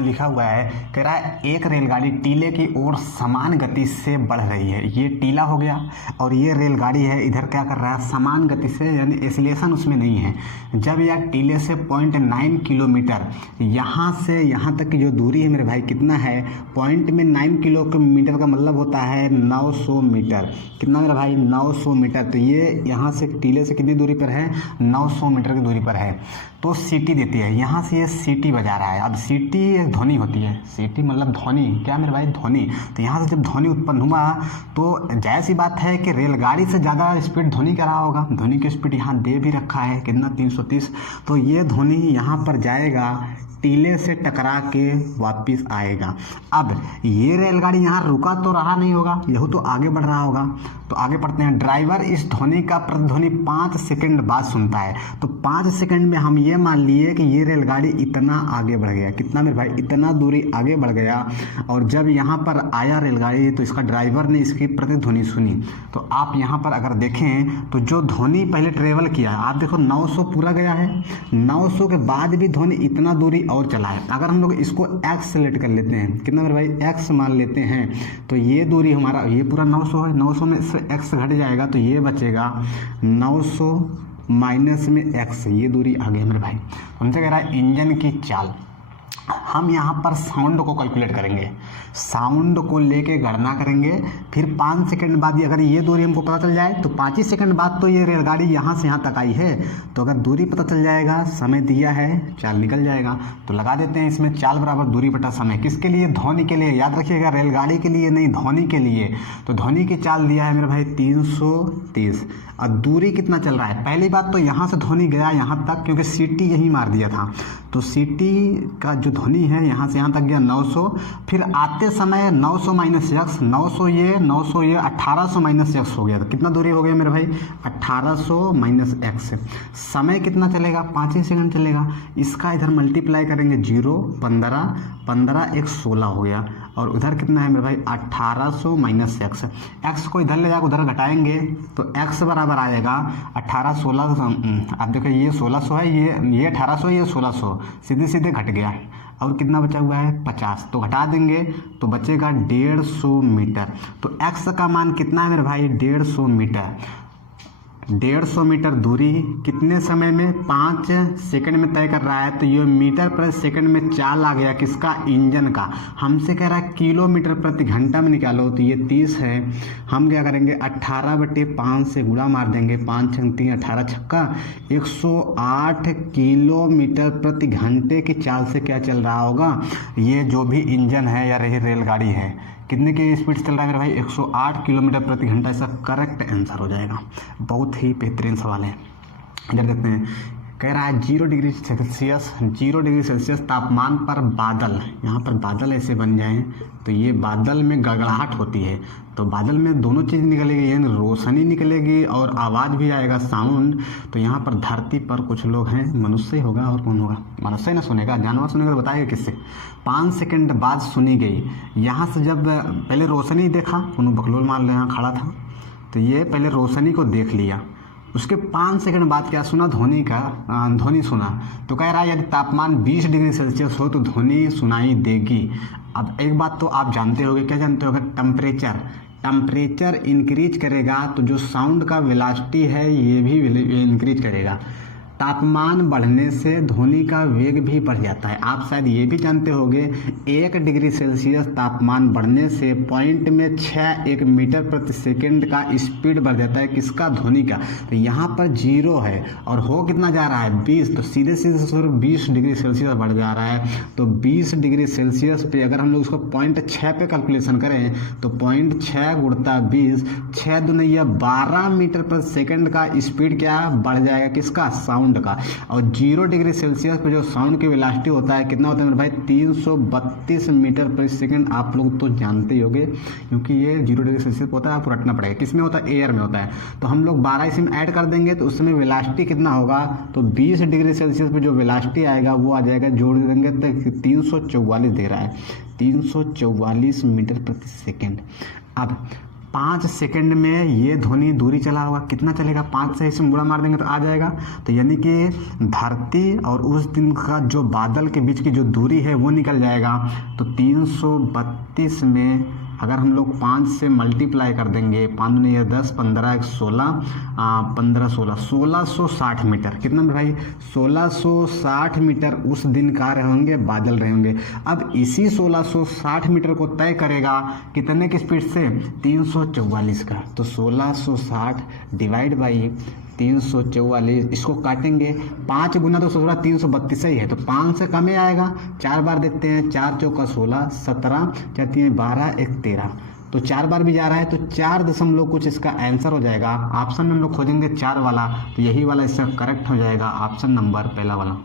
यहाँ लिखा हुआ है, कह रहा है एक रेलगाड़ी टीले की ओर समान गति से बढ़ रही है। ये टीला हो गया और ये रेलगाड़ी है, इधर क्या कर रहा है, समान गति से, यानी एक्सीलरेशन उसमें नहीं है। जब यह टीले से 0.9 किलोमीटर यहाँ से यहाँ तक की जो दूरी है मेरे भाई कितना है, पॉइंट में 9 किलोमीटर का मतलब होता है 900 मीटर। कितना मेरा भाई, 900 मीटर। तो ये यहाँ से टीले से कितनी दूरी पर है, 900 मीटर की दूरी पर है। तो सीटी देती है, यहाँ से ये सीटी बजा रहा है। अब सीटी एक ध्वनि होती है, सीटी मतलब ध्वनि, क्या मेरे भाई, ध्वनि। तो यहाँ से जब ध्वनि उत्पन्न हुआ तो जायज़ सी बात है कि रेलगाड़ी से ज़्यादा स्पीड ध्वनि का रहा होगा। ध्वनि की स्पीड यहाँ दे भी रखा है, कितना, 330। तो ये ध्वनि यहाँ पर जाएगा, टीले से टकरा के वापस आएगा। अब ये रेलगाड़ी यहाँ रुका तो रहा नहीं होगा, यह तो आगे बढ़ रहा होगा। तो आगे बढ़ते हैं। ड्राइवर इस ध्वनि का प्रतिध्वनि 5 सेकंड बाद सुनता है। तो 5 सेकंड में हम ये मान लिए कि ये रेलगाड़ी इतना आगे बढ़ गया। कितना मेरे भाई, इतना दूरी आगे बढ़ गया। और जब यहाँ पर आया रेलगाड़ी तो इसका ड्राइवर ने इसकी प्रतिध्वनि सुनी। तो आप यहाँ पर अगर देखें तो जो ध्वनि पहले ट्रेवल किया, आप देखो 900 पूरा गया है, 900 के बाद भी ध्वनि इतना दूरी और चला है। अगर हम लोग इसको x सेलेक्ट कर लेते हैं, कितना मेरे भाई, x मान लेते हैं, तो ये दूरी हमारा, ये पूरा 900 है, 900 में से x घट जाएगा तो ये बचेगा 900 माइनस में x, ये दूरी आ गई मेरे भाई। हमसे कह रहा है इंजन की चाल। हम यहाँ पर साउंड को कैलकुलेट करेंगे, साउंड को लेके गणना करेंगे। फिर 5 सेकंड बाद ये, अगर ये दूरी हमको पता चल जाए तो 5 ही सेकंड बाद तो ये रेलगाड़ी यहाँ से यहाँ तक आई है। तो अगर दूरी पता चल जाएगा, समय दिया है, चाल निकल जाएगा। तो लगा देते हैं इसमें चाल बराबर दूरी बटा समय। किसके लिए, ध्वनि के लिए। याद रखिएगा, रेलगाड़ी के लिए नहीं, ध्वनि के लिए। तो ध्वनि की चाल दिया है मेरे भाई 330। और दूरी कितना चल रहा है, पहली बात तो यहाँ से ध्वनि गया यहाँ तक, क्योंकि सीटी यहीं मार दिया था। तो सीटी का जो ध्वनि है यहाँ से यहाँ तक गया 900। फिर आते समय 900 माइनस एक्स, 900 ये 1800 माइनस एक्स हो गया। तो कितना दूरी हो गया मेरे भाई, 1800 माइनस एक्स। समय कितना चलेगा, 5 ही सेकंड चलेगा। इसका इधर मल्टीप्लाई करेंगे, 0, 15, 15 1 16 हो गया। और उधर कितना है मेरे भाई, 1800 माइनस एक्स। एक्स को इधर ले जाकर उधर घटाएंगे तो एक्स बराबर आएगा 18, 16। आप देखो ये 1600 है, ये 1800, ये 1600, सीधे सीधे घट गया। और कितना बचा हुआ है, 50। तो घटा देंगे तो बचेगा 150 मीटर। तो एक्स का मान कितना है मेरे भाई, 150 मीटर। 150 मीटर दूरी कितने समय में, 5 सेकंड में तय कर रहा है। तो ये मीटर प्रति सेकंड में चाल आ गया, किसका, इंजन का। हमसे कह रहा है किलोमीटर प्रति घंटा में निकालो, तो ये 30 है। हम क्या करेंगे, 18/5 से गुणा मार देंगे, 5 छंग 3 18 छक्का 108 किलोमीटर प्रति घंटे की चाल से क्या चल रहा होगा, ये जो भी इंजन है या रही रेलगाड़ी है। कितने की स्पीड चल रहा है मेरे भाई, 108 किलोमीटर प्रति घंटा। इसका करेक्ट आंसर हो जाएगा। बहुत ही बेहतरीन सवाल है। इधर देखते हैं, कह रहा है 0 डिग्री सेल्सियस तापमान पर बादल, यहाँ पर बादल ऐसे बन जाएं तो ये बादल में गड़गड़ाहट होती है। तो बादल में दोनों चीज़ निकलेगी, यानी रोशनी निकलेगी और आवाज़ भी आएगा, साउंड। तो यहाँ पर धरती पर कुछ लोग हैं, मनुष्य ही होगा और कौन होगा, मनुष्य ना सुनेगा, जानवर सुनेगा तो बताएगा किससे। 5 सेकंड बाद सुनी गई। यहाँ से जब पहले रोशनी देखा, उन्होंने बकलोल मान लो यहाँ खड़ा था, तो ये पहले रोशनी को देख लिया। उसके 5 सेकंड बाद क्या सुना, ध्वनि सुना। तो कह रहा है यदि तापमान 20 डिग्री सेल्सियस हो तो ध्वनि सुनाई देगी। अब एक बात तो आप जानते होगे, क्या जानते हो, टेम्परेचर इंक्रीज करेगा तो जो साउंड का वेलोसिटी है ये भी इंक्रीज करेगा। तापमान बढ़ने से ध्वनि का वेग भी बढ़ जाता है। आप शायद ये भी जानते होंगे 1 डिग्री सेल्सियस तापमान बढ़ने से पॉइंट में 1 मीटर प्रति सेकंड का स्पीड बढ़ जाता है, किसका, ध्वनि का। तो यहाँ पर 0 है और हो कितना जा रहा है, 20। तो सीधे सीधे 20 डिग्री सेल्सियस बढ़ जा रहा है। तो 20 डिग्री सेल्सियस पे अगर हम लोग उसको 0.6 पे कैलकुलेशन करें तो 0.6 गुणा 20, 6 दूनिया 12 मीटर प्रति सेकंड का स्पीड क्या बढ़ जाएगा, किसका, साउंड का। और 0 डिग्री सेल्सियस पे जो साउंड की वेलोसिटी होता है कितना होता है मेरे भाई, 332 मीटर प्रति सेकंड। आप लोग तो जानते ही होंगे क्योंकि ये 0 डिग्री सेल्सियस होता है, आपको रटना पड़ेगा। किस में होता है, एयर में होता है। तो हम लोग 12 इसी में ऐड कर देंगे तो उसमें वेलोसिटी कितना होगा, तो 20 डिग्री सेल्सियस पे जो वेलोसिटी आएगा वो आ जाएगा, जोड़ देंगे तो 344 दे रहा है, 344 मीटर प्रति सेकेंड। अब 5 सेकंड में ये ध्वनि दूरी चला होगा, कितना चलेगा, 5 से इसे मुड़ा मार देंगे तो आ जाएगा। तो यानी कि धरती और उस दिन का जो बादल के बीच की जो दूरी है वो निकल जाएगा। तो 332 में अगर हम लोग 5 से मल्टीप्लाई कर देंगे, 5 ने ये 10, 15 एक 16, 15 16 1660 मीटर। कितना में भाई, 1660 मीटर उस दिन का होंगे बादल रहे होंगे। अब इसी 1660 मीटर को तय करेगा कितने की स्पीड से, 344 का। तो 1660 डिवाइड बाई 344, इसको काटेंगे 5 गुना तो 16 332 ही है, तो 5 से कम ही आएगा। 4 बार देखते हैं, 4 चौका 16, 17 4 3 12 1 13, तो 4 बार भी जा रहा है, तो 4 दशमलव कुछ इसका आंसर हो जाएगा। ऑप्शन में हम लोग खोजेंगे 4 वाला, तो यही वाला इसका करेक्ट हो जाएगा, ऑप्शन नंबर पहला वाला।